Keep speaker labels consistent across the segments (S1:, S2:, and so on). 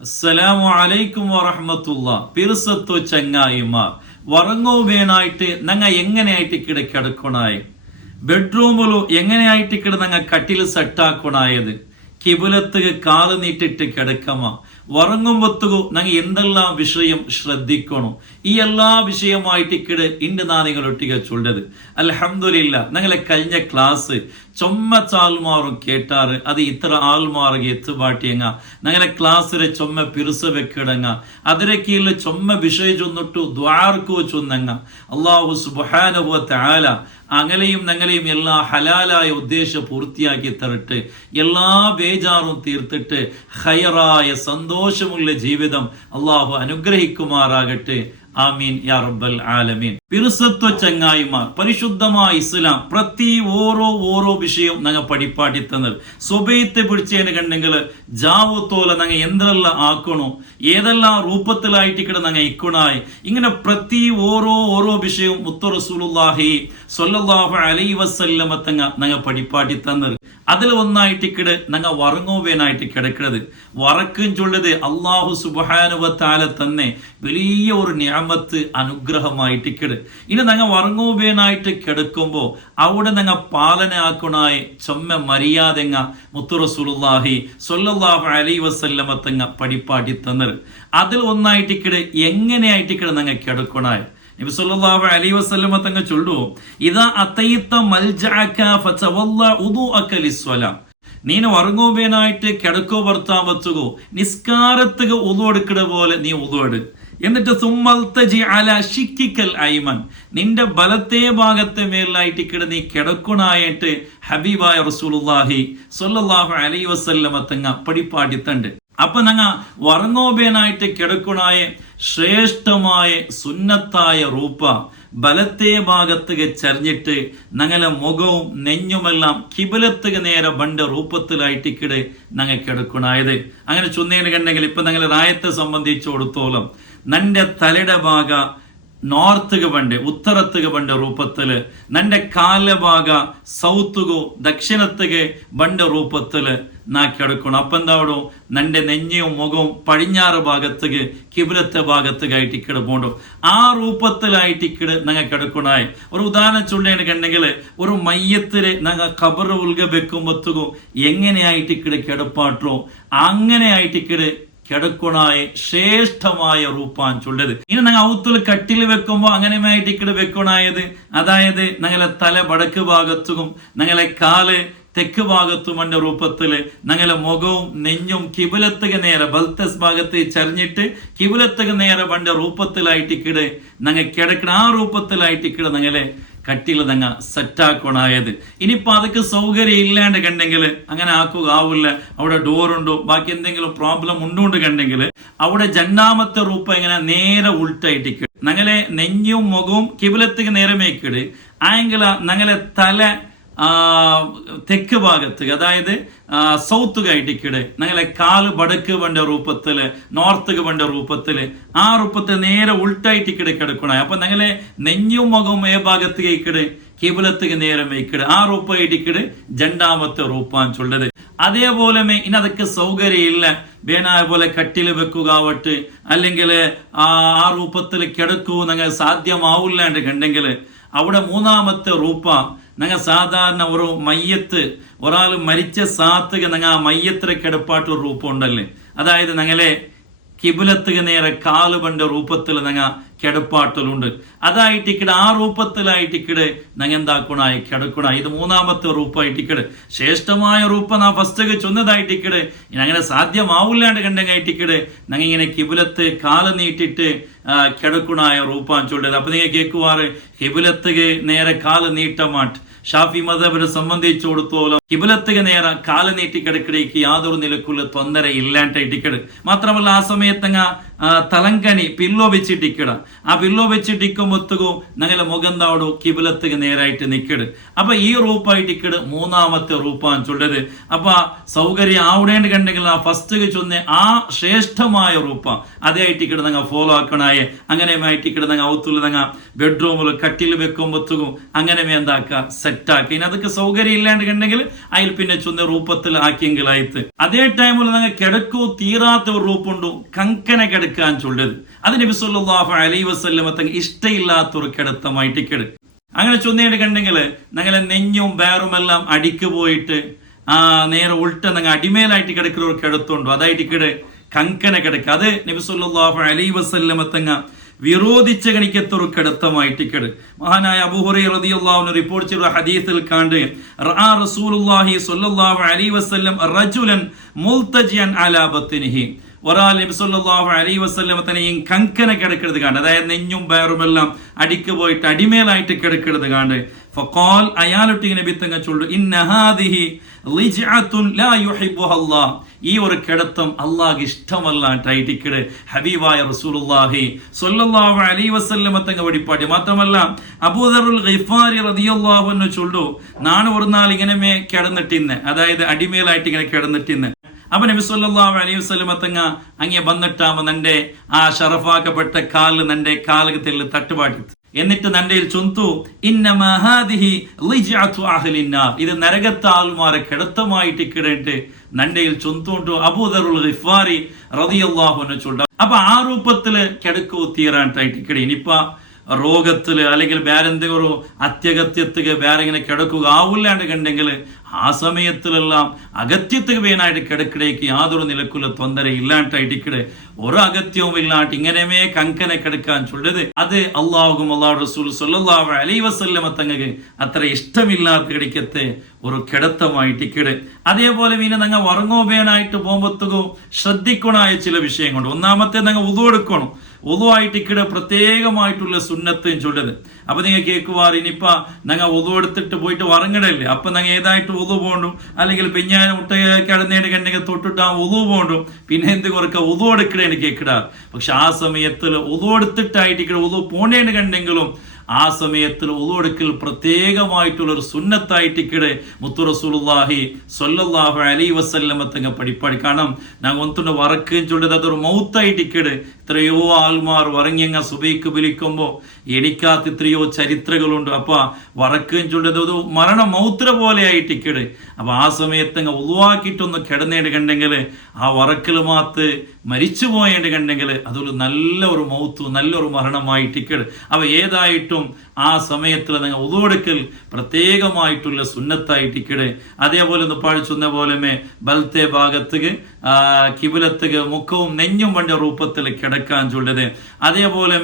S1: അസ്സലാമു അലൈക്കും വറഹമത്തുള്ള. പിറുസത്തു ചങ്ങായിമാർ. വറങ്ങോവേനായിട്ട് നങ്ങ എങ്ങനെയായിട്ട് കിട കിടക്കണായി? ബെഡ്റൂമിലു എങ്ങനെയായിട്ട് കിട നങ്ങ കട്ടിൽ സെറ്റാക്കണായത് കിബുലത്തുക കാൽ നീട്ടിട്ട് കിടക്കമ. ഉറങ്ങുമ്പത്തുകു നങ്ങ എന്തെല്ലാം വിഷയം ശ്രദ്ധിക്കണം? ഈ എല്ലാ വിഷയമായിട്ട് ഇക്കിട് ഇണ്ട് നാ നിങ്ങൾ ഒട്ടിക ചൊല്ലത് അലഹമില്ല ഞങ്ങളെ കഴിഞ്ഞ ക്ലാസ് ചൊമ്മ ആൾമാറും കേട്ടാറ്. അത് ഇത്ര ആൾമാർക്ക് എത്തുപാട്ടിയങ്ങ. ഞങ്ങളെ ക്ലാസ്സിലെ ചൊമ്മ പിറുസ വെക്കിടങ്ങ. അതിരെ കീഴിൽ ചൊമ്മ ചൊന്നിട്ടു ദ്വാർക്കു ചൊന്നങ്ങ. അള്ളാഹു സുബാനുഭവത്തെ ആല അങ്ങലെയും ഞങ്ങളെയും എല്ലാ ഹലാലായ ഉദ്ദേശം പൂർത്തിയാക്കി തരട്ടെ. എല്ലാ ബേജാറും തീർത്തിട്ട് ഹയറായ സന്തോഷമുള്ള ജീവിതം അള്ളാഹു അനുഗ്രഹിക്കുമാറാകട്ടെ. ആമീൻ യാ റബ്ബൽ ആലമീൻ. പിറുസത്വ ചങ്ങായിമാർ പരിശുദ്ധമായ ഇസ്ലാം പ്രതി ഓരോ ഓരോ വിഷയം ഞങ്ങൾ പഠിപ്പാട്ടി തന്നത് സ്വബയത്തെ പിടിച്ചതിന് കണ്ടെങ്കിൽ ജാവു തോല ഞങ്ങൾ എന്തെല്ലാം ആക്കണോ ഏതെല്ലാം രൂപത്തിലായിട്ട് ഇക്കടെ ഞങ്ങൾ ഇക്കുണായി. ഇങ്ങനെ പ്രതി ഓരോ ഓരോ വിഷയവും മുത്തു റസൂലുള്ളാഹി സ്വല്ലല്ലാഹു അലൈഹി വസല്ലമ തങ്ങ ഞങ്ങൾ പഠിപ്പാട്ടി തന്നത് അതിൽ ഒന്നായിട്ട് കിട് ഞങ്ങൾ വറങ്ങോവേനായിട്ട് കിടക്കുന്നത് വറക്കും ചൊല്ലത് അള്ളാഹു സുബാനുവത്താലെ തന്നെ വലിയ ഒരു ഞാമത്ത് അനുഗ്രഹമായിട്ട് കിട് ഇനി ഞങ്ങൾ വറങ്ങോവേനായിട്ട് കിടക്കുമ്പോൾ അവിടെ ഞങ്ങൾ പാലനാക്കണായി ചൊമ്മ മര്യാദങ്ങ മുത്തുറസുലുല്ലാഹി സൊല്ലാഹു അലൈ വസല്ലമ തങ്ങ പഠിപ്പാട്ടി തന്നത്. അതിൽ ഒന്നായിട്ട് കിട ഞങ്ങൾ കിടക്കണായി? നബി സല്ലല്ലാഹു അലൈഹി വസല്ലമ തങ്ങൾ ചൊല്ലുവോ? ഇദാ അതൈത മൽജഅക ഫതവല്ല ഉദുഅക ഉറങ്ങുമ്പോനായിട്ട് കിടക്കോ ഭർത്താവത്തുകോ നിസ്കാരത്തുക ഉതു എടുക്കുന്ന പോലെ നീ ഉതു എടു. എന്നിട്ട് സുമ്മൽത്തജി അല ഷിക്കിക്കൽ ഐമൻ നിന്റെ ബലത്തെ ഭാഗത്തെ മേലായിട്ട് കിട നീ കിടക്കണായിട്ട് ഹബീബായ റസൂലുള്ളാഹി സ്വല്ലല്ലാഹു അലൈഹി വസല്ലമ തങ്ങ അപ്പൊ നങ്ങ വർണോബേനായിട്ട് കിടക്കണായ ശ്രേഷ്ഠമായ സുന്നത്തായ റൂപ്പ ബലത്തെ ഭാഗത്തുക ചരിഞ്ഞിട്ട് ഞങ്ങളെ മുഖവും നെഞ്ഞുമെല്ലാം കിബലത്തുക നേരെ ബണ്ട് രൂപത്തിലായിട്ട് കിട് ഞങ്ങൾ എടുക്കണായത് അങ്ങനെ ചൊന്നേന് കണ്ടെങ്കിൽ ഇപ്പൊ ഞങ്ങൾ റായത്തെ സംബന്ധിച്ച് നന്റെ തലയുടെ ഭാഗ നോർത്തുക പണ്ട് ഉത്തരത്തുക പണ്ട് രൂപത്തിൽ നന്റെ കാലഭാഗ സൗത്തുകോ ദക്ഷിണത്തുക പണ്ട് രൂപത്തിൽ നാ കിടക്കണം എന്താ എന്താവിടും നന്റെ നെഞ്ഞയും മുഖവും പടിഞ്ഞാറ് ഭാഗത്തേക്ക് കിബിലത്തെ ഭാഗത്തേക്കായിട്ട് ഇക്കിട് പോകണ്ടു ആ രൂപത്തിലായിട്ട് ഇക്കിട് നിങ്ങൾക്ക് എടുക്കണായി ഒരു ഉദാഹരണം ചൂണ്ടിയെടുക്കണ്ടെങ്കിൽ ഒരു മയ്യത്തിലെ നിങ്ങൾ കബർ ഉൽഗ വെക്കുമ്പോത്തുകോ എങ്ങനെയായിട്ട് ഇക്കിട് കിടപ്പാട്ടോ? അങ്ങനെയായിട്ട് ഇക്കിട് കിടക്കണായ ശ്രേഷ്ഠമായ റൂപ്പാൻ ചൊല്ലത് ഇനി ഞങ്ങൾ ഔത്തുൽ കട്ടിൽ വെക്കുമ്പോൾ അങ്ങനെയായിട്ട് ഇക്കട് വെക്കണായത്. അതായത് ഞങ്ങളെ തല വടക്ക് ഭാഗത്തും ഞങ്ങളെ കാൽ തെക്ക് ഭാഗത്തും എന്ന രൂപത്തിൽ ഞങ്ങളെ മുഖവും നെഞ്ഞും കിബുലത്തക നേരെ ബൽത്തസ് ഭാഗത്ത് ചരിഞ്ഞിട്ട് കിബുലത്തക നേരെ പണ്ട് ഇക്കിട് ഞങ്ങൾ കിടക്കണ ആ ഇക്കിട് ഞങ്ങളെ കട്ടിൽ തങ്ങ സെറ്റാക്കണായത് ഇനിയിപ്പോൾ അതൊക്കെ സൗകര്യം ഇല്ലാണ്ട് കണ്ടെങ്കിൽ അങ്ങനെ ആക്കുക ആവില്ല. അവിടെ ഡോറുണ്ടോ ബാക്കി എന്തെങ്കിലും പ്രോബ്ലം ഉണ്ടോണ്ട് കണ്ടെങ്കിൽ അവിടെ ജന്നാമത്തെ റൂപ്പ് എങ്ങനെ നേരെ ഉൾട്ടായിട്ടിക്കിട് ഞങ്ങളെ നെഞ്ഞും മുഖവും കിബിലത്തേക്ക് നേരമേക്കിട് ആയെങ്കിൽ ഞങ്ങളെ തല തെക്ക് ഭാഗത്ത് അതായത് സൗത്ത് ഇടിക്കിട് ഞങ്ങളെ കാൽ വടക്ക് വേണ്ട രൂപത്തിൽ നോർത്ത് വേണ്ട രൂപത്തിൽ ആ രൂപത്തിൽ നേരെ ഉൾട്ടായിട്ട് ഇക്കിട് കിടക്കണേ. അപ്പൊ ഞങ്ങളെ നെഞ്ഞും മുഖവും ഏ ഭാഗത്ത് കഴിക്കിട് കിബിലത്തേക്ക് നേരെ വയ്ക്കിട് ആ രൂപ ഇടിക്കിട് രണ്ടാമത്തെ റൂപ്പാൻ ചൊല്ലത് അതേപോലെ ഇനി അതൊക്കെ സൗകര്യം ഇല്ല വേണായ പോലെ കട്ടിൽ വെക്കുക ആവട്ടെ അല്ലെങ്കിൽ ആ രൂപത്തിൽ കിടക്കൂ ഞങ്ങൾ സാധ്യമാവില്ലാണ്ട് കണ്ടെങ്കിൽ അവിടെ മൂന്നാമത്തെ റൂപ്പ ഞങ്ങൾ സാധാരണ ഒരു മയ്യത്ത് ഒരാൾ മരിച്ച സാത്തുക ഞങ്ങൾ ആ മയ്യത്തിലെ കിടപ്പാട്ട് ഒരു രൂപം ഉണ്ടല്ലേ അതായത് ഞങ്ങളെ കിബുലത്തുക നേരെ കാലുപണ്ട രൂപത്തിൽ നിങ്ങൾ കിടപ്പാട്ടലുണ്ട്. അതായിട്ട് ഇക്കിട് ആ രൂപത്തിലായിട്ട് ഇക്കിട് ഞങ്ങ എന്താക്കണായി കിടക്കണ. ഇത് മൂന്നാമത്തെ രൂപമായിട്ട് ഇക്കിട്. ശ്രേഷ്ഠമായ രൂപം നാ ഫസ്റ്റ് ചൊന്നതായിട്ട് ഇക്കിട്. അങ്ങനെ സാധ്യമാവില്ലാണ്ട് കണ്ടെങ്കിൽ ഇക്കിട് ഞങ്ങൾ ഇങ്ങനെ കിബുലത്ത് കാൽ നീട്ടിട്ട് കിടക്കണായ രൂപാൻ ചൊല്ലത് അപ്പൊ നിങ്ങൾ കേൾക്കുവാറ് കിബുലത്തുക നേരെ കാൽ നീട്ടമാട്ട് ഷാഫി മതബിനെ സംബന്ധിച്ചിടത്തോളം കിബിലത്തുക നേരെ കാൽ നീട്ടി കിടക്കിടയ്ക്ക് യാതൊരു നിലക്കുള്ള തൊന്നര ഇല്ലാണ്ടായിട്ട് കിട് മാത്രമല്ല ആ സമയത്തങ്ങ തലങ്കണി പില്ലോ വെച്ചിട്ടിക്കണം ആ പില്ലോ വെച്ചിട്ടിക്കും ഒത്തുകോ ഞങ്ങളെ മുഖന്താവടോ കിബിലത്തുക നേരായിട്ട് നിൽക്കട് അപ്പൊ ഈ റൂപ്പായിട്ട് ഇക്കട് മൂന്നാമത്തെ റൂപ്പാണ് ചൊല്ലത് അപ്പൊ സൗകര്യം ആവിടേണ്ട കണ്ടെങ്കിൽ ആ ഫസ്റ്റ് ചൊന്ന ആ ശ്രേഷ്ഠമായ റൂപ്പ. അതായിട്ട് ഇക്കട് ഞങ്ങൾ ഫോളോ ആക്കണായേ. അങ്ങനെ ആയിട്ട് ഇക്കട് ഞങ്ങൾ ഔത്തുള്ള ഞങ്ങൾ ബെഡ്റൂമിൽ കട്ടിൽ വെക്കുമ്പോഴത്തേക്കും അങ്ങനെ എന്താക്കുക ആക്കി. ഇനി അതൊക്കെ സൗകര്യം ഇല്ലാണ്ട് കണ്ടെങ്കിൽ അതിൽ പിന്നെ ചൊന്ന റൂപ്പത്തിൽ ആക്കിയെങ്കിലായിട്ട്. അതേ ടൈമിൽ ഞങ്ങൾ കിടക്കോ തീരാത്ത ഒരു റൂപ്പുണ്ടോ? കങ്കനെ കിടക്കും കിടക്കാൻ ചൊല്ലരുത് അത് നബി സല്ലല്ലാഹു അലൈഹി വസല്ലമ തങ്ങ ഇഷ്ടമില്ലാത്ത ഒരു കിടത്തമായിട്ട് കിട അങ്ങനെ ചൊന്നേട് കണ്ടെങ്കിൽ ഞങ്ങളെ നെഞ്ഞും വേറുമെല്ലാം അടിക്ക് പോയിട്ട് ആ നേരെ ഉൾട്ട ഞങ്ങൾ അടിമേലായിട്ട് കിടക്കുന്ന ഒരു കിടത്തുണ്ടോ. അതായിട്ട് കങ്കന കിടക്കുക. അത് നബി സല്ലല്ലാഹു അലൈഹി വസല്ലമ തങ്ങ വിരോധിച്ച ഗണിക്കത്തൊരു കിടത്തമായിട്ട് ടിക്കറ്റ്. മഹാനായ അബൂഹുറൈ റളിയല്ലാഹു റിപ്പോർട്ട് ചെയ്ത ഹദീസിൽ കാണ്ട് റഅ റസൂലുള്ളാഹി സ്വല്ലല്ലാഹു അലൈഹി വസല്ലം റജുലൻ മുൽതജിയൻ അലാ ബത്നിഹി ഒരാൾ നബിസുല്ലാഹു വസല്ലം തന്നെയും കങ്കന കിടക്കരുത് കാണ്ട്. അതായത് നെഞ്ഞും വയറുമെല്ലാം അടിക്ക് പോയിട്ട് അടിമേലായിട്ട് കിടക്കരുത് കാണ്ട്. ഫഖാൽ അയാളൊട്ടി നബി തങ്ങ ചൊല്ലു ഇന്ന ഹാദിഹി ലിജ്അത്തുൻ ലാ യുഹിബ്ബുഹ ഈ ഒരു കിടത്തം അള്ളാഹ് ഇഷ്ടമല്ലാട്ടായിട്ടിക്കട് ഹബീബായ റസൂലുള്ളാഹി സൊല്ലാഹു അലൈഹി വസല്ലമ വഴിപ്പാട്ടി മാത്രമല്ല അബൂദറുൽ ഗിഫാരി റളിയല്ലാഹു അൻഹു ചൊല്ലു നാണ് ഒരു നാൾ ഇങ്ങനെ കിടന്നിട്ടിന്ന്. അതായത് അടിമേലായിട്ട് ഇങ്ങനെ കിടന്നിട്ടിന്ന്. അപ്പൊ നബി സല്ലല്ലാഹു അലൈഹി വസല്ലമ തങ്ങ അങ്ങേ നന്റെ ആ ഷറഫാക്കപ്പെട്ട കാൽ നന്റെ കാലകത്തിൽ തട്ടുപാടി എന്നിട്ട് നന്റെ ചൊന്തു ഇത് നരകത്തെ ആൾമാരെ കിടത്തമായിട്ട് കിടയിട്ട് നന്റെയിൽ ചൊന്തുണ്ടു അബൂദറുൽ ഗിഫാരി അപ്പൊ ആ രൂപത്തിൽ കിടക്കു തീരാനായിട്ട് കിട ഇനിയിപ്പ രോഗത്തിൽ അല്ലെങ്കിൽ വേറെ എന്തെങ്കിലും ഒരു അത്യഗത്യത്തിക്ക് വേറെ ഇങ്ങനെ കിടക്കുക ആവില്ലാണ്ട് കണ്ടെങ്കിൽ ആ സമയത്തിലെല്ലാം അഗത്യത്തിക്ക് വേനായിട്ട് കിടക്കിടേക്ക് യാതൊരു നിലക്കുള്ള തൊന്തര ഇല്ലാണ്ടായിട്ട് കിട ഒരു അഗത്യവും ഇല്ലാണ്ട് ഇങ്ങനെമേ കങ്കനെ കിടക്കാൻ ചൊല്ലത്. അത് അള്ളാഹുക്കും അള്ളാഹു റസൂൽ സല്ലല്ലാഹു അലൈ വസല്ലമ തങ്ങക്ക് അത്ര ഇഷ്ടമില്ലാത്ത കിടക്കത്തെ ഒരു കിടത്തമായിട്ട് കിട അതേപോലെ പിന്നെ നിങ്ങൾ ഉറങ്ങോപേനായിട്ട് പോകുമ്പോത്തുകോ ശ്രദ്ധിക്കണമായ ചില വിഷയങ്ങളുണ്ട്. ഒന്നാമത്തെ നിങ്ങൾ ഉതുവെടുക്കണം. ഉതുവായിട്ട് ഇക്കിടെ പ്രത്യേകമായിട്ടുള്ള സുന്നത്തും ചൊല്ലത് അപ്പൊ നിങ്ങൾ കേൾക്കുവാർ ഇനിയിപ്പ ഞങ്ങൾ എടുത്തിട്ട് പോയിട്ട് വറങ്ങണല്ലേ? അപ്പൊ ഞങ്ങൾ ഏതായിട്ട് ഒതു പോകണ്ടു അല്ലെങ്കിൽ പിന്നെ മുട്ട കിടന്നേണ്ട് കണ്ടെങ്കിൽ തൊട്ടിട്ട് ആ ഒതു പോകണ്ടു പിന്നെ എന്ത് കുറക്ക ഒതു എടുക്കണേന്ന് കേൾക്കിടാർ പക്ഷെ ആ സമയത്തിൽ ഒതു എടുത്തിട്ടായിട്ട് ഇക്കടെ ഒതു പോണേന്ന് കണ്ടെങ്കിലും ആ സമയത്തിൽ ഉളുവെടുക്കൽ പ്രത്യേകമായിട്ടുള്ള ഒരു സുന്നത്തായിട്ട് ഇക്കടെ മുത്തുറസുല്ലാഹി റസൂലുള്ളാഹി സ്വല്ലല്ലാഹു അലൈഹി വസല്ലമ തങ്ങ പഠിപ്പാടി. കാരണം നാം ഒന്നുണ്ട് വറക്കുകയും ചൊല്ലത് അതൊരു മൗത്തായിട്ട് ഇക്കടെ എത്രയോ ആൾമാർ വറങ്ങിയങ്ങ സുബൈക്ക് വിളിക്കുമ്പോൾ എണിക്കാത്ത എത്രയോ ചരിത്രകളുണ്ട്. അപ്പൊ വറക്കുകയും ഒരു മരണ മൗത്ര പോലെയായിട്ട് കിട് ഇക്കടെ അപ്പൊ ആ സമയത്ത് അങ്ങ് ഒഴിവാക്കിയിട്ടൊന്ന് കിടന്നേണ്ട് കണ്ടെങ്കിൽ ആ വറക്കൽ മാത്ത് മരിച്ചു പോയേണ്ട കണ്ടെങ്കിൽ അതൊരു നല്ല ഒരു മൗത്തു നല്ലൊരു മരണമായിട്ട് ഇക്കട് അവ ഏതായിട്ടും ആ സമയത്തിൽ നിങ്ങൾ ഒതുവെടുക്കൽ പ്രത്യേകമായിട്ടുള്ള സുന്നത്തായിട്ട് ഇക്കട് അതേപോലെ ഒന്ന് പാഴിച്ചുന്ന പോലെ ബൽത്തെ ഭാഗത്തേക്ക് കിബിലത്തുക്ക് മുഖവും നെഞ്ഞും വണ്ട രൂപത്തിൽ കിടക്കാൻ ചൊല്ലത് അതേപോലെ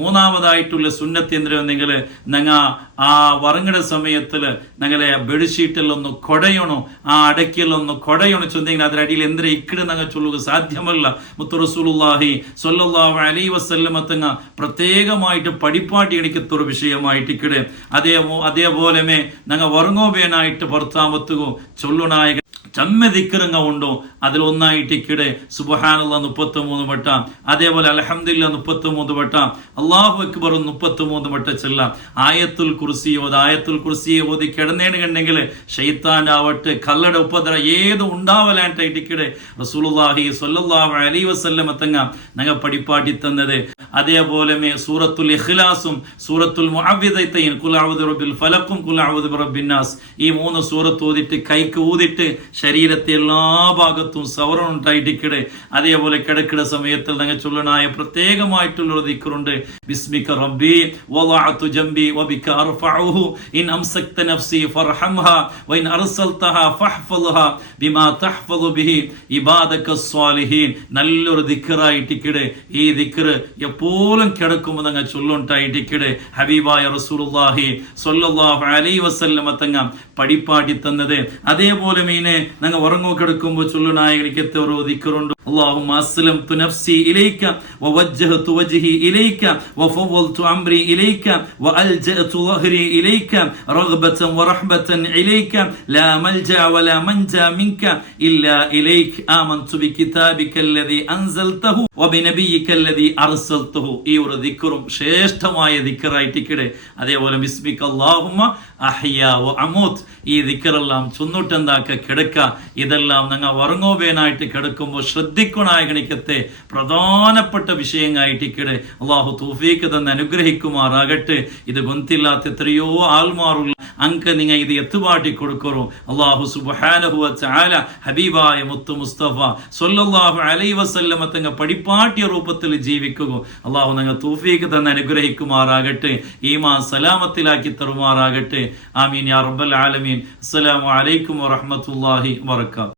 S1: മൂന്നാമതായിട്ടുള്ള സുന്നത്ത് നിങ്ങൾ നിങ്ങൾ ആ വറങ്ങട സമയത്തിൽ ഞങ്ങളെ ബെഡ്ഷീറ്റിലൊന്ന് കൊടയണോ ആ അടയ്ക്കലൊന്ന് കൊടയണോ ചൊന്നെങ്കിൽ അതിനടിയിൽ എന്തിനെ ഇക്കിടെ ഞങ്ങൾ ചൊല്ലുക? സാധ്യമല്ല. മുത്തു റസൂലുള്ളാഹി സ്വല്ലല്ലാഹു അലൈഹി വസല്ലമ തങ്ങ പ്രത്യേകമായിട്ട് പഠിപ്പാട്ടി എനിക്കത്തൊരു വിഷയമായിട്ട് ഇക്കിടെ. അതേ അതേപോലെ ഞങ്ങൾ ഉറങ്ങോബേനായിട്ട് ഭർത്താമത്തുകോ ചൊല്ലുനായക ചമ്മ ഉണ്ടോ? അതിൽ ഒന്നായിട്ട് ഇക്കിടെ സുബഹാനുള്ള മുപ്പത്തി മൂന്ന് വട്ട. അതേപോലെ അലഹമില്ല മുപ്പത്തി മൂന്ന് വട്ട. അള്ളാഹു അക്ബർ മുപ്പത്തി മൂന്ന് വട്ട ചെല്ലാം. ആയത്തുൽ കുർസി ഓത് ആയത്തുൽ കുർസിയെ ഓതി കിടന്നേണ് കണ്ടെങ്കിൽ ഷെയ്ത്താനാവട്ടെ കല്ലട ഉപദ്ര ഏത് ഉണ്ടാവലായിട്ട് ഇക്കിടെ റസൂലുള്ളാഹി സ്വല്ലല്ലാഹു അലൈഹി വസല്ലമ തങ്ങ ഞങ്ങൾ പഠിപ്പാട്ടി തന്നത്. അതേപോലെ സൂറത്തുൽ ഇഖ്ലാസും സൂറത്തുൽ മുഅവ്വിദത്തൈൻ കുലാവുദ് റബ്ബിൽ ഫലക്കും ഫലഖും ഖുൽ അഊദു നാസ്. ഈ മൂന്ന് സൂറത്ത് ഓതിട്ട് കൈക്ക് ഊതിട്ട് ശരീരത്തെ എല്ലാ ഭാഗത്തും സവറം ഉണ്ടായിട്ടിക്കടെ അതേപോലെ കിടക്കിട സമയത്തിൽ നിങ്ങൾ ചൊല്ലണായ പ്രത്യേകമായിട്ടുള്ള ദിക്കറുണ്ട് ബിസ്മിക റബ്ബി വളഅതു ജംബി വബിക അർഫഉഹു. ഇൻ അംസക്ത നഫ്സി ഫർഹംഹ വഇൻ അർസൽതഹ ഫഹ്ഫൽഹ ബിമാ തഹ്ഫളു ബിഹി ഇബാദക സ്വാലിഹീൻ. നല്ലൊരു ദിക്കറായിട്ടിക്കടെ ഈ ദിക്കർ എപ്പോഴും കിടക്കുമ്പോൾ നിങ്ങൾ ചൊല്ലുണ്ടായിട്ടിക്കടെ ഹബീബായ റസൂലുള്ളാഹി സ്വല്ലല്ലാഹു അലൈഹി വസല്ലമ തങ്ങ പഠിപ്പാട്ടി തന്നത്. അതേപോലെ മീനെ ഞങ്ങൾ ഉറങ്ങോ കിടക്കുമ്പോൾ ചൊല്ലുനായ എനിക്ക് ഒരു ദിക്കറുണ്ട് اللهم أسلمت نفسي إليك ووجهت وجهي إليك وفوضت أمري إليك وألجأت ظهري إليك رغبة ورحبة إليك لا ملجأ ولا منجا منك إلا إليك آمنت بكتابك الذي أنزلته وبنبيك الذي أرسلته ഈ ഒരു ദിക്കറും ശ്രേഷ്ഠമായ ദിക്കറായിട്ടിക്കടെ അതേപോലെ ബിസ്മിക് അല്ലാഹുമ്മ അഹിയ വ അമൂത്ത് ഈ ദിക്കറെല്ലാം ചൊന്നിട്ടെന്താക്ക കിടക്ക ഇതെല്ലാം ഞങ്ങൾ ഉറങ്ങോബേനായിട്ട് കിടക്കുമ്പോൾ ശ്രദ്ധിക്കണായ ഗണിക്കത്തെ പ്രധാനപ്പെട്ട വിഷയങ്ങളായിട്ടിക്കടെ അള്ളാഹു തൂഫീക്ക് തന്നെ അനുഗ്രഹിക്കുമാറാകട്ടെ. ഇത് ഗൊന്തില്ലാത്ത എത്രയോ ആൽമാറുള്ള അങ്ക നിങ്ങൾ ഇത് എത്തുപാട്ടി കൊടുക്കറോ. അള്ളാഹു സുബാനഹുവ ചാല ഹബീബായ മുത്തു മുസ്തഫ സൊല്ലാഹു അലൈ വസല്ലമ തങ്ങ പടിപ്പാട്ടിയ രൂപത്തിൽ ജീവിക്കുക. അള്ളാഹു നിങ്ങൾ തൂഫീക്ക് തന്നെ അനുഗ്രഹിക്കുമാറാകട്ടെ. ഈമാ സലാമത്തിലാക്കി തരുമാറാകട്ടെ. ആമീൻ യാ റബ്ബൽ ആലമീൻ. അസ്സലാമു അലൈക്കും വറഹ്മത്തുള്ളാഹി വബറകാതുഹു.